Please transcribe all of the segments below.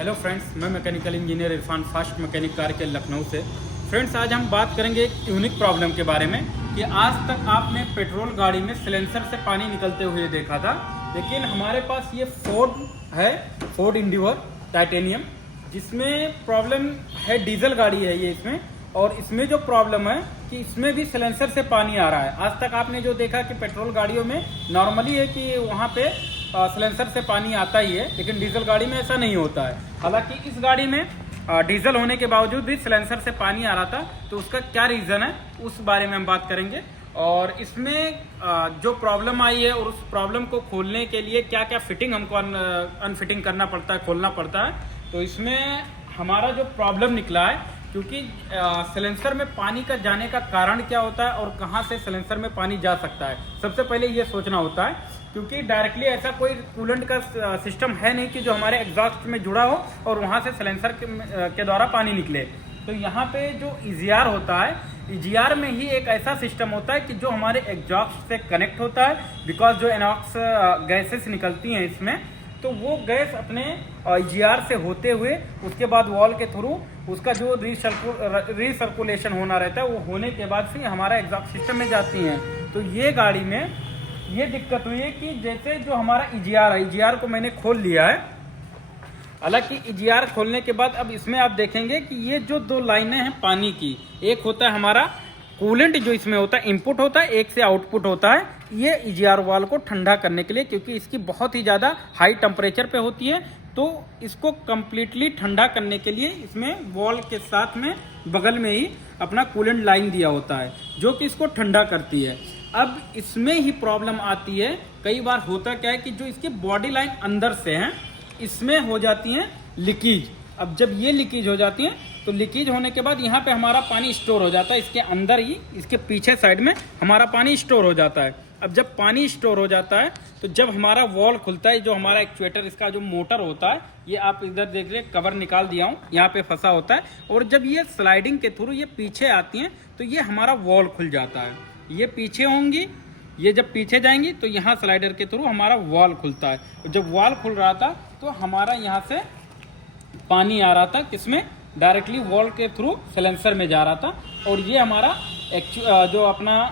Hello friends, मैं mechanical engineer Irfan fast mechanic car के लखनऊ से। फ्रेंड्स, आज हम बात करेंगे एक यूनिक प्रॉब्लम के बारे में कि आज तक आपने पेट्रोल गाड़ी में सिलेंसर से पानी निकलते हुए देखा था, लेकिन हमारे पास ये फोर्ड है, फोर्ड एंड्यूवर टाइटेनियम, जिसमें प्रॉब्लम है। डीजल गाड़ी है ये इसमें, और इसमें जो प्रॉब्लम है कि इसमें भी सिलेंसर से पानी आ रहा है। आज तक आपने जो देखा कि पेट्रोल गाड़ियों में नॉर्मली है कि वहाँ पे सिलेंसर से पानी आता ही है, लेकिन डीजल गाड़ी में ऐसा नहीं होता है। हालांकि इस गाड़ी में डीजल होने के बावजूद भी सिलेंसर से पानी आ रहा था, तो उसका क्या रीज़न है उस बारे में हम बात करेंगे। और इसमें जो प्रॉब्लम आई है और उस प्रॉब्लम को खोलने के लिए क्या क्या फिटिंग हमको अनफिटिंग करना पड़ता है, खोलना पड़ता है। तो इसमें हमारा जो प्रॉब्लम निकला है, क्योंकि सिलेंसर में पानी का जाने का कारण क्या होता है और कहाँ से सिलेंसर में पानी जा सकता है, सबसे पहले ये सोचना होता है। क्योंकि डायरेक्टली ऐसा कोई कूलेंट का सिस्टम है नहीं कि जो हमारे एग्जॉस्ट में जुड़ा हो और वहाँ से सिलेंसर के द्वारा पानी निकले। तो यहाँ पे जो ईजीआर होता है, ईजीआर में ही एक ऐसा सिस्टम होता है कि जो हमारे एग्जॉस्ट से कनेक्ट होता है, बिकॉज जो एनॉक्स गैसेस निकलती हैं इसमें, तो वो गैस अपने ईजीआर से होते हुए उसके बाद वॉल के थ्रू उसका जो रीसर्कुलेशन होना रहता है, वो होने के बाद फिर हमारा एग्जॉस्ट सिस्टम में जाती हैं। तो ये गाड़ी में ये दिक्कत हुई है कि जैसे जो हमारा ईजीआर है, ईजीआर को मैंने खोल लिया है। हालांकि ईजीआर खोलने के बाद अब इसमें आप देखेंगे कि ये जो दो लाइनें हैं पानी की, एक होता है हमारा कूलेंट जो इसमें होता है, इनपुट होता है, एक से आउटपुट होता है। ये ईजीआर वाल को ठंडा करने के लिए, क्योंकि इसकी बहुत ही ज़्यादा हाई टेम्परेचर पे होती है, तो इसको कम्प्लीटली ठंडा करने के लिए इसमें वॉल के साथ में बगल में ही अपना कूलेंट लाइन दिया होता है, जो कि इसको ठंडा करती है। अब इसमें ही प्रॉब्लम आती है, कई बार होता क्या है कि जो इसकी बॉडी लाइन अंदर से है, इसमें हो जाती है लीकेज। अब जब ये लीकेज हो जाती है, तो लीकेज होने के बाद यहाँ पे हमारा पानी स्टोर हो जाता है, इसके अंदर ही, इसके पीछे साइड में हमारा पानी स्टोर हो जाता है। अब जब पानी स्टोर हो जाता है, तो जब हमारा वॉल खुलता है, जो हमारा एक्चुएटर, इसका जो मोटर होता है, ये आप इधर देख रहे, कवर निकाल दिया हूँ, यहाँ पे फंसा होता है, और जब ये स्लाइडिंग के थ्रू ये पीछे आती हैं, तो ये हमारा वॉल खुल जाता है। ये पीछे होंगी, ये जब पीछे जाएंगी तो यहाँ स्लाइडर के थ्रू हमारा वॉल खुलता है। जब वॉल खुल रहा था, तो हमारा यहाँ से पानी आ रहा था, किसमें, डायरेक्टली वॉल के थ्रू सिलेंसर में जा रहा था। और ये हमारा जो अपना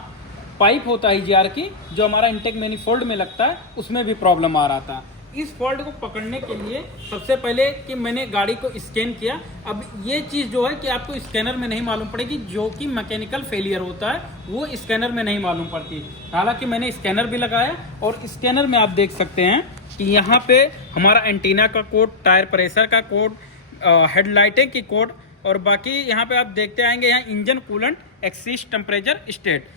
पाइप होता है ईजीआर की, जो हमारा इंटेक मैनिफोल्ड में लगता है, उसमें भी प्रॉब्लम आ रहा था। इस फॉल्ट को पकड़ने के लिए सबसे पहले कि मैंने गाड़ी को स्कैन किया। अब ये चीज़ जो है कि आपको स्कैनर में नहीं मालूम पड़ेगी, जो कि मैकेनिकल फेलियर होता है वो स्कैनर में नहीं मालूम पड़ती। हालांकि मैंने स्कैनर भी लगाया, और स्कैनर में आप देख सकते हैं कि यहाँ पे हमारा एंटीना का कोड, टायर प्रेशर का कोड, हेडलाइटें की कोड, और बाकी यहाँ पे आप देखते आएंगे यहाँ engine coolant exist temperature state.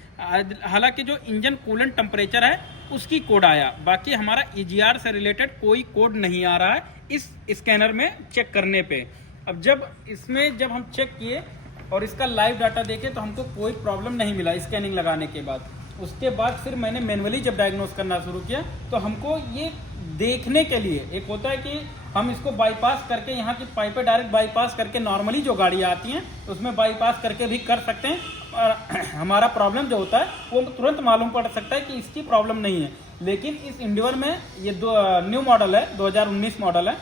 हालांकि जो इंजन कूलेंट टेम्परेचर है उसकी कोड आया, बाकी हमारा ईजीआर से रिलेटेड कोई कोड नहीं आ रहा है इस स्कैनर में चेक करने पे। अब जब हम चेक किए और इसका लाइव डाटा देखे, तो हमको कोई प्रॉब्लम नहीं मिला स्कैनिंग लगाने के बाद। उसके बाद फिर मैंने मैनुअली जब डायग्नोस करना शुरू किया, तो हमको ये देखने के लिए, एक होता है कि हम इसको बाईपास करके, यहाँ की पाइपें डायरेक्ट बाईपास करके, नॉर्मली जो गाड़ियाँ आती हैं उसमें बाईपास करके भी कर सकते हैं, और हमारा प्रॉब्लम जो होता है वो तुरंत मालूम पड़ सकता है कि इसकी प्रॉब्लम नहीं है। लेकिन इस एंड्यूवर में ये न्यू मॉडल है, 2019 मॉडल है,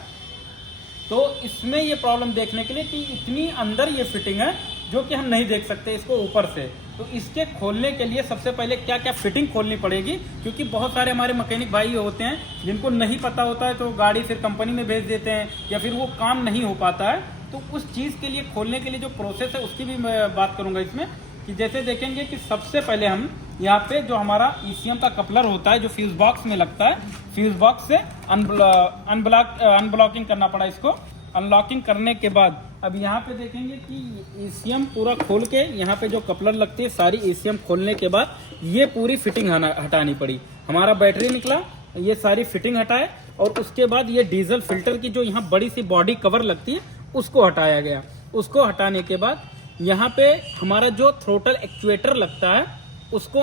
तो इसमें ये प्रॉब्लम देखने के लिए कि इतनी अंदर ये फिटिंग है जो कि हम नहीं देख सकते इसको ऊपर से। तो इसके खोलने के लिए सबसे पहले क्या क्या फिटिंग खोलनी पड़ेगी, क्योंकि बहुत सारे हमारे मैकेनिक भाई होते हैं जिनको नहीं पता होता है, तो गाड़ी फिर कंपनी में भेज देते हैं, या फिर वो काम नहीं हो पाता है। तो उस चीज़ के लिए, खोलने के लिए जो प्रोसेस है, उसकी भी मैं बात करूँगा इसमें। कि जैसे देखेंगे कि सबसे पहले हम यहाँ पे जो हमारा ईसीएम का कपलर होता है, जो फ्यूज बॉक्स में लगता है, फ्यूज बॉक्स से अनब्लॉकिंग करना पड़ा इसको। अनलॉकिंग करने के बाद अब यहाँ पे देखेंगे कि ईसीएम पूरा खोल के, यहाँ पे जो कपलर लगती है सारी ईसीएम खोलने के बाद ये पूरी फिटिंग हटानी पड़ी। हमारा बैटरी निकला, ये सारी फिटिंग हटाए, और उसके बाद ये डीजल फिल्टर की जो यहाँ बड़ी सी बॉडी कवर लगती है उसको हटाया गया। उसको हटाने के बाद यहाँ पे हमारा जो थ्रोटल एक्चुएटर लगता है उसको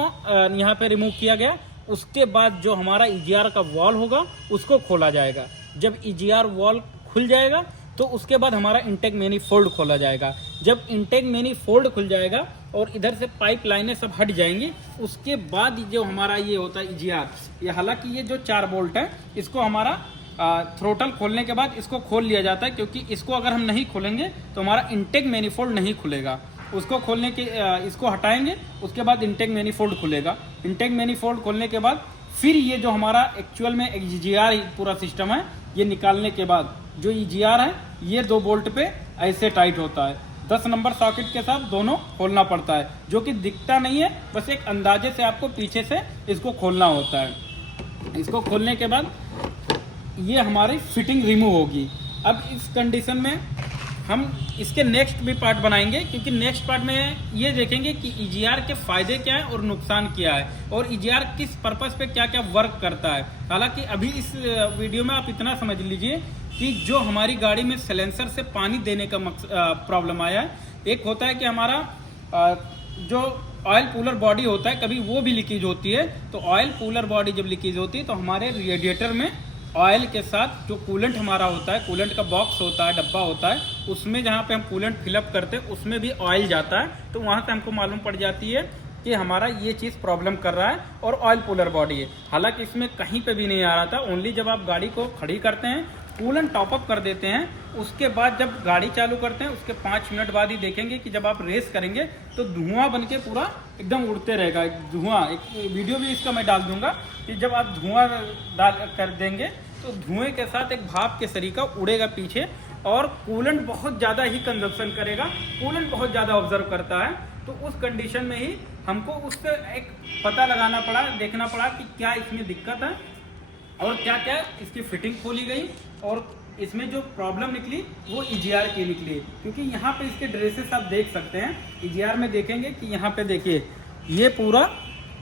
यहाँ पे रिमूव किया गया। उसके बाद जो हमारा ईजीआर का वॉल होगा उसको खोला जाएगा। जब ईजीआर वॉल खुल जाएगा, तो उसके बाद हमारा इंटेक मैनिफोल्ड खोला जाएगा। जब इंटेक मैनिफोल्ड खुल जाएगा और इधर से पाइप लाइनें सब हट जाएंगी, उसके बाद जो हमारा ये होता है ईजीआर, ये हालांकि ये जो 4 बोल्ट है, इसको हमारा थ्रोटल खोलने के बाद इसको खोल लिया जाता है, क्योंकि इसको अगर हम नहीं खोलेंगे तो हमारा इंटेक मैनिफोल्ड नहीं खुलेगा। उसको खोलने के इसको हटाएंगे, उसके बाद इंटेक मैनिफोल्ड खुलेगा। इंटेक मैनिफोल्ड खोलने के बाद फिर ये जो हमारा एक्चुअल में EGR पूरा सिस्टम है, ये निकालने के बाद जो EGR है ये 2 बोल्ट पे ऐसे टाइट होता है। 10 नंबर सॉकेट के साथ दोनों खोलना पड़ता है, जो कि दिखता नहीं है, बस एक अंदाजे से आपको पीछे से इसको खोलना होता है। इसको खोलने के बाद ये हमारी फिटिंग रिमूव होगी। अब इस कंडीशन में हम इसके नेक्स्ट भी पार्ट बनाएंगे, क्योंकि नेक्स्ट पार्ट में ये देखेंगे कि EGR के फ़ायदे क्या है और नुकसान क्या है, और EGR किस पर्पस पे क्या क्या वर्क करता है। हालांकि अभी इस वीडियो में आप इतना समझ लीजिए कि जो हमारी गाड़ी में सिलेंसर से पानी देने का प्रॉब्लम आया है, एक होता है कि हमारा जो ऑयल कूलर बॉडी होता है कभी वो भी लीकेज होती है। तो ऑयल कूलर बॉडी जब लीकेज होती है तो हमारे रेडिएटर में ऑयल के साथ जो कूलेंट हमारा होता है, कूलेंट का बॉक्स होता है, डब्बा होता है, उसमें जहाँ पे हम कूलेंट फिलअप करते हैं उसमें भी ऑयल जाता है। तो वहाँ से हमको मालूम पड़ जाती है कि हमारा ये चीज़ प्रॉब्लम कर रहा है और ऑयल कूलर बॉडी है। हालांकि इसमें कहीं पे भी नहीं आ रहा था, ओनली जब आप गाड़ी को खड़ी करते हैं, कूलेंट टॉपअप कर देते हैं, उसके बाद जब गाड़ी चालू करते हैं उसके 5 मिनट बाद ही देखेंगे कि जब आप रेस करेंगे तो धुआं बन के पूरा एकदम उड़ते रहेगा। धुआं, एक वीडियो भी इसका मैं डाल दूंगा कि जब आप धुआं डाल कर देंगे तो धुएं के साथ एक भाप के तरीका उड़ेगा पीछे, और कूलेंट बहुत ज़्यादा ही कंजप्शन करेगा, कूलेंट बहुत ज़्यादा ऑब्जर्व करता है। तो उस कंडीशन में ही हमको उससे एक पता लगाना पड़ा, देखना पड़ा कि क्या इसमें दिक्कत है और क्या क्या इसकी फिटिंग खोली गई, और इसमें जो प्रॉब्लम निकली वो EGR की निकली। क्योंकि यहाँ पे इसके ड्रेसेस आप देख सकते हैं, EGR में देखेंगे कि यहाँ पे देखिए ये पूरा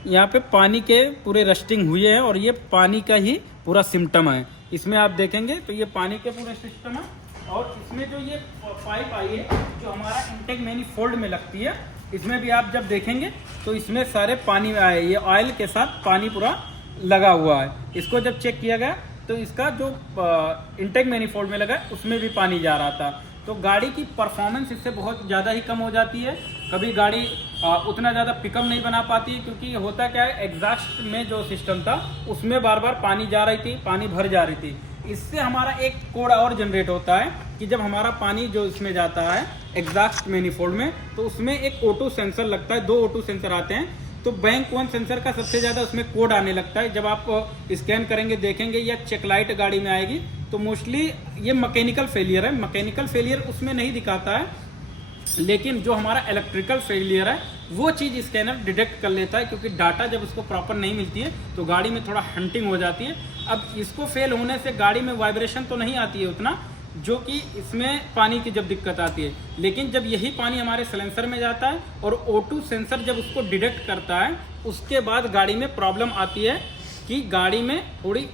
यहाँ पे पानी के पूरे रस्टिंग हुए हैं, और ये पानी का ही पूरा सिम्टम है। इसमें आप देखेंगे तो ये पानी के पूरे सिस्टम है, और इसमें जो ये पाइप आई है जो हमारा इंटेक मैनिफोल्ड में लगती है, इसमें भी आप जब देखेंगे तो इसमें सारे पानी में आए, ये ऑयल के साथ पानी पूरा लगा हुआ है। इसको जब चेक किया गया तो इसका जो इंटेक मैनिफोल्ड में लगा उसमें भी पानी जा रहा था। तो गाड़ी की परफॉर्मेंस इससे बहुत ज़्यादा ही कम हो जाती है। कभी गाड़ी उतना ज़्यादा पिकअप नहीं बना पाती है, क्योंकि होता क्या है, एग्जॉस्ट में जो सिस्टम था उसमें बार बार पानी जा रही थी, पानी भर जा रही थी। इससे हमारा एक कोड और जनरेट होता है कि जब हमारा पानी जो इसमें जाता है एग्जॉस्ट मैनिफोल्ड में, तो उसमें एक O2 सेंसर लगता है, 2 O2 सेंसर आते हैं। तो बैंक 1 सेंसर का सबसे ज़्यादा उसमें कोड आने लगता है। जब आप स्कैन करेंगे देखेंगे या चेक लाइट गाड़ी में आएगी तो मोस्टली ये मैकेनिकल फेलियर है। मैकेनिकल फेलियर उसमें नहीं दिखाता है, लेकिन जो हमारा इलेक्ट्रिकल फेलियर है वो चीज़ स्कैनर डिटेक्ट कर लेता है, क्योंकि डाटा जब उसको प्रॉपर नहीं मिलती है तो गाड़ी में थोड़ा हंटिंग हो जाती है। अब इसको फेल होने से गाड़ी में वाइब्रेशन तो नहीं आती है उतना, जो कि इसमें पानी की जब दिक्कत आती है, लेकिन जब यही पानी हमारे सिलेंसर में जाता है और O2 सेंसर जब उसको डिटेक्ट करता है, उसके बाद गाड़ी में प्रॉब्लम आती है कि गाड़ी में थोड़ी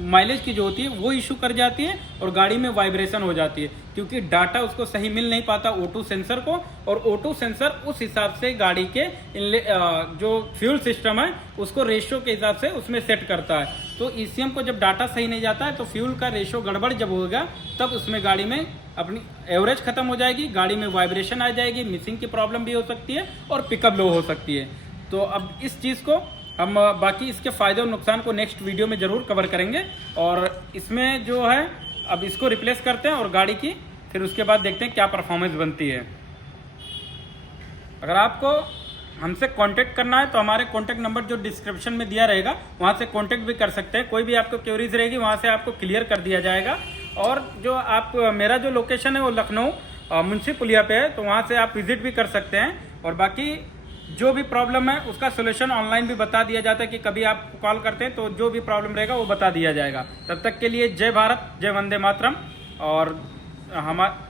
माइलेज की जो होती है वो इशू कर जाती है, और गाड़ी में वाइब्रेशन हो जाती है, क्योंकि डाटा उसको सही मिल नहीं पाता O2 सेंसर को, और O2 सेंसर उस हिसाब से गाड़ी के जो फ्यूल सिस्टम है उसको रेशियो के हिसाब से उसमें सेट करता है। तो ECM को जब डाटा सही नहीं जाता है तो फ्यूल का रेशियो गड़बड़ जब होगा तब उसमें गाड़ी में अपनी एवरेज खत्म हो जाएगी, गाड़ी में वाइब्रेशन आ जाएगी, मिसिंग की प्रॉब्लम भी हो सकती है और पिकअप लो हो सकती है। तो अब इस चीज़ को हम बाकी इसके फ़ायदे और नुकसान को नेक्स्ट वीडियो में ज़रूर कवर करेंगे, और इसमें जो है अब इसको रिप्लेस करते हैं और गाड़ी की फिर उसके बाद देखते हैं क्या परफॉर्मेंस बनती है। अगर आपको हमसे कांटेक्ट करना है तो हमारे कांटेक्ट नंबर जो डिस्क्रिप्शन में दिया रहेगा वहाँ से कांटेक्ट भी कर सकते हैं। कोई भी आपको क्वेरीज रहेगी वहाँ से आपको क्लियर कर दिया जाएगा। और जो आप मेरा जो लोकेशन है वो लखनऊ मुंशी पुलिया पे है, तो वहाँ से आप विजिट भी कर सकते हैं। और बाकी जो भी प्रॉब्लम है उसका सोल्यूशन ऑनलाइन भी बता दिया जाता है कि कभी आप कॉल करते हैं तो जो भी प्रॉब्लम रहेगा वो बता दिया जाएगा। तब तक के लिए जय भारत, जय वंदे मातरम। और हमारा